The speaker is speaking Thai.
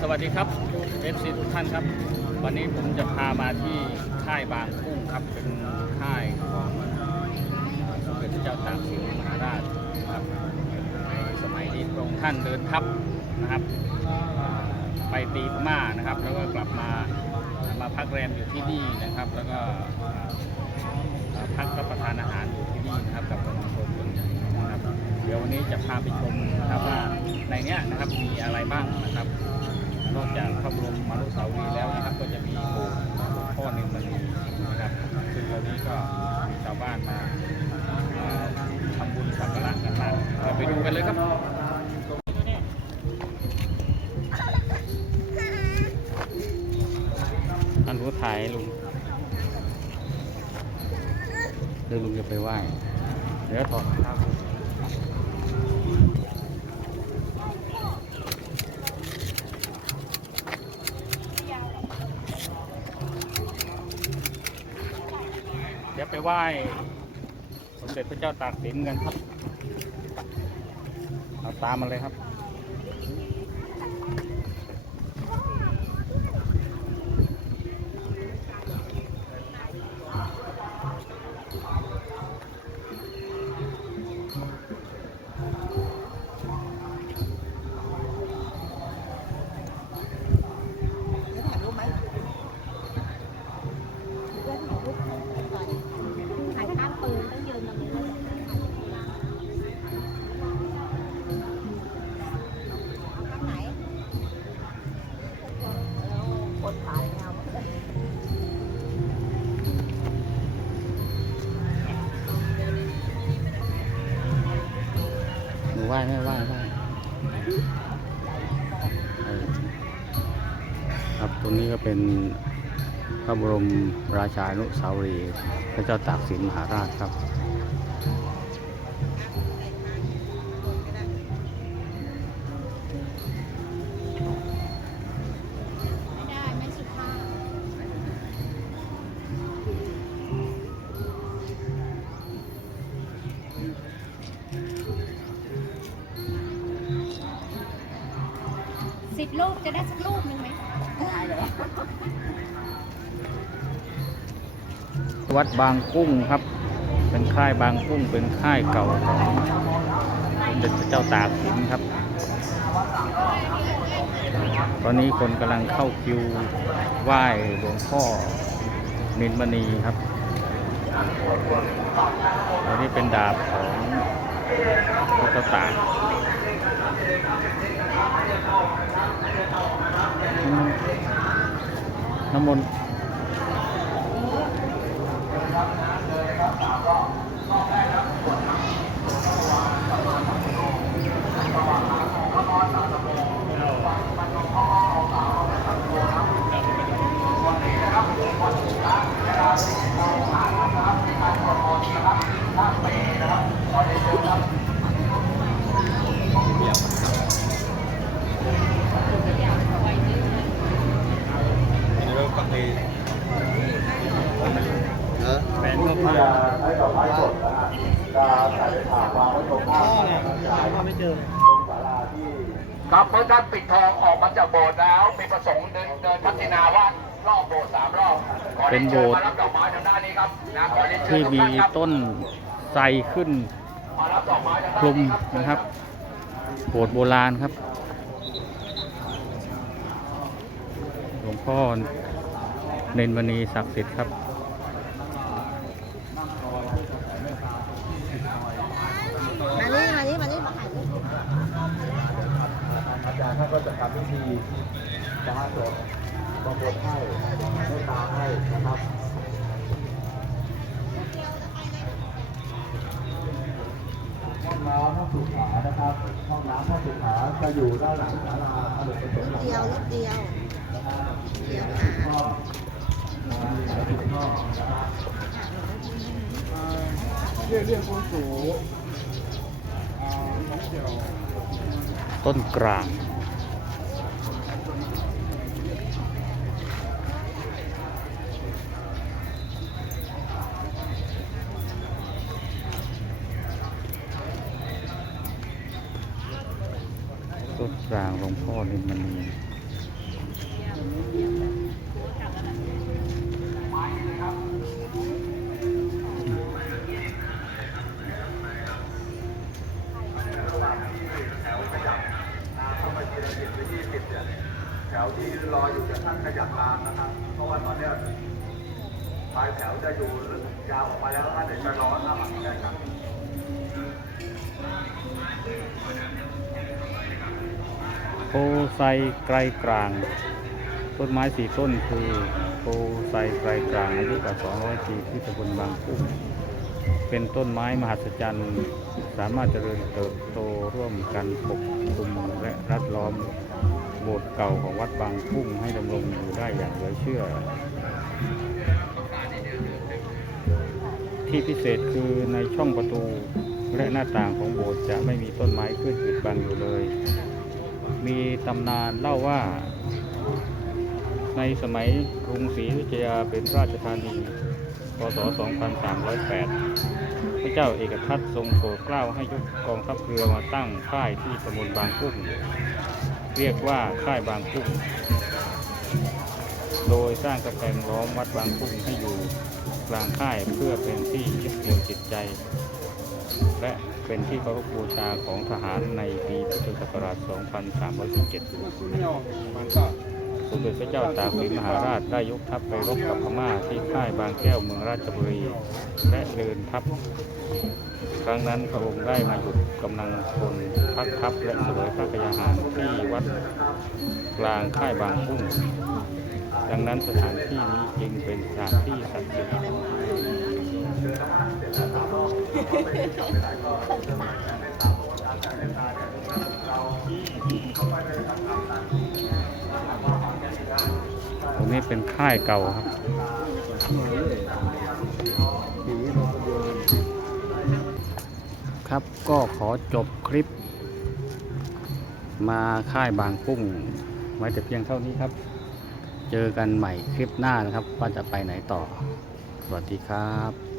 สวัสดีครับเอฟซีทุกท่านครับ วันนี้ผมจะพามาที่ค่ายบางกุ้งครับเป็นค่ายของสมเด็จพระเจ้าตากสินมหาราชครับในสมัยที่พระองค์ท่านเดินทัพนะครับ ไปตีพม่านะครับ แล้วก็กลับมามาพักแรมอยู่ที่นี่นะครับ แล้วก็พักรับประทานอาหารอยู่ที่นี่นะครับกับกำลังพลส่วนใหญ่นะครับเดี๋ยววันนี้จะพาไปชมนะครับว่าในเนี้ยนะครับมีอะไรบ้างนะครับ นอกจากพระบรมมารุสาวรีย์แล้วนะครับ ก็จะมีโบสถ์หลวงพ่อหนึ่งมันนีนะครับ ซึ่งตอนนี้ก็มีชาวบ้านมาทำบุญสักการะกันมากไปดูกันเลยครับท่านรู้ถ่ายลุงเดี๋ยวลุงจะไปไหว้เดี๋ยวถอด ไปไหว้สมเด็จพระเจ้าตากสินกันครับเอาตามมาเลยครับ ไหว้ไม่ไหว้ไหว้ครับตรงนี้ก็เป็นพระบรมราชานุสาวรีย์พระเจ้าตากสินมหาราชครับ บรูปจะได้สักรูปหนึ่งไหมได้เลยวัดบางกุ้งครับ เป็นค่ายบางกุ้งเป็นค่ายเก่าของเด็จพระเจ้าตากสินครับ ตอนนี้คนกำลังเข้าคิวไหว้หลวงพ่อนินมณีครับอันนี้เป็นดาบของพระเจ้าตาก น้ำมนต์ ครับเมื่อท่านปิดทองออกมาจากโบสถ์แล้ว มีประสงค์เดินเดินทักษิณาว่านรอบโบสถ์สามรอบขอเป็นโบสถ์มารับดอกไม้ทางด้านนี้ครับนะขอเรียนเชิญที่ทุกมีท่านครับต้นไทรขึ้นมารับดอกไม้ทางคลุด้านมนี้ครับนะครับโบสถ์โบราณครับ หลวงพ่อเนนมณีศักดิ์สิทธิ์ครับ มานี่มานี่มานี่มาถ่ายรูป อาจารย์ ท่านก็จะทำพิธีฟ้าฝนบางบนให้เมตตาให้นะครับห้องน้ำห้องสุขานะครับห้องน้ำห้องสุขาจะอยู่ด้านหลังศาลาอเนกประสงค์เดียวรถเดียวเดียวอะเรียกเรียกคนสูงอ่าน้องเดียวต้นกลาง ต้นกลางหลวงพ่อนินมณีแถวที่รออยู่จะท่านขยับตามนะครับ เพราะว่าตอนนี้ยปลายแถวจะอยู่ยาวออกไปแล้วท่านเดี๋ยวจะร้อนนะครับใช่ครับ ไซไกรกลาง ต้นไม้สี่ต้นคือโพไซไกรกลางอายุกว่า200ปีที่ตำบลบางกุ้งเป็นต้นไม้มหัศจรรย์สามารถเจริญเติบโตร่วมกันปกคลุมและรัดล้อมโบสถ์เก่าของวัดบางกุ้งให้ดำรงอยู่ได้อย่างเหลือเชื่อ ที่พิเศษคือในช่องประตูและหน้าต่างของโบสถ์จะไม่มีต้นไม้ขึ้นปิดบังอยู่เลย มีตำนานเล่าว่า ในสมัยกรุงศรีอยุธยาเป็นราชธานีพศ 2308 พระเจ้าเอกทัตทรงโปรดเกล้าให้ยกกองทัพเรือมาตั้งค่ายที่ตำบลบางกุ้ง เรียกว่าค่ายบางกุ้ง โดยสร้างกำแพงล้อมวัดบางกุ้งให้อยู่กลางค่ายเพื่อเป็นที่ยึดเหนี่ยวจิตใจ และเป็นที่เคารพบูชาของทหารในปีพุทธศักราช 2317สมเด็จพระเจ้าตากสินมหาราชได้ยกทัพไปรบกับพม่าที่ค่ายบางแก้วเมืองราชบุรี และเดินทัพ ครั้งนั้นพระองค์ได้มาหยุดกำลังพลพักทัพและเสวยพระกยาหารที่วัดกลางค่ายบางกุ้งดังนั้นสถานที่นี้จึงเป็นสถานที่ศักดิ์สิทธิ์ ตรงนี้เป็นค่ายเก่าครับครับก็ขอจบคลิป มาค่ายบางกุ้งไว้แต่เพียงเท่านี้ครับ เจอกันใหม่คลิปหน้านะครับ ว่าจะไปไหนต่อ สวัสดีครับ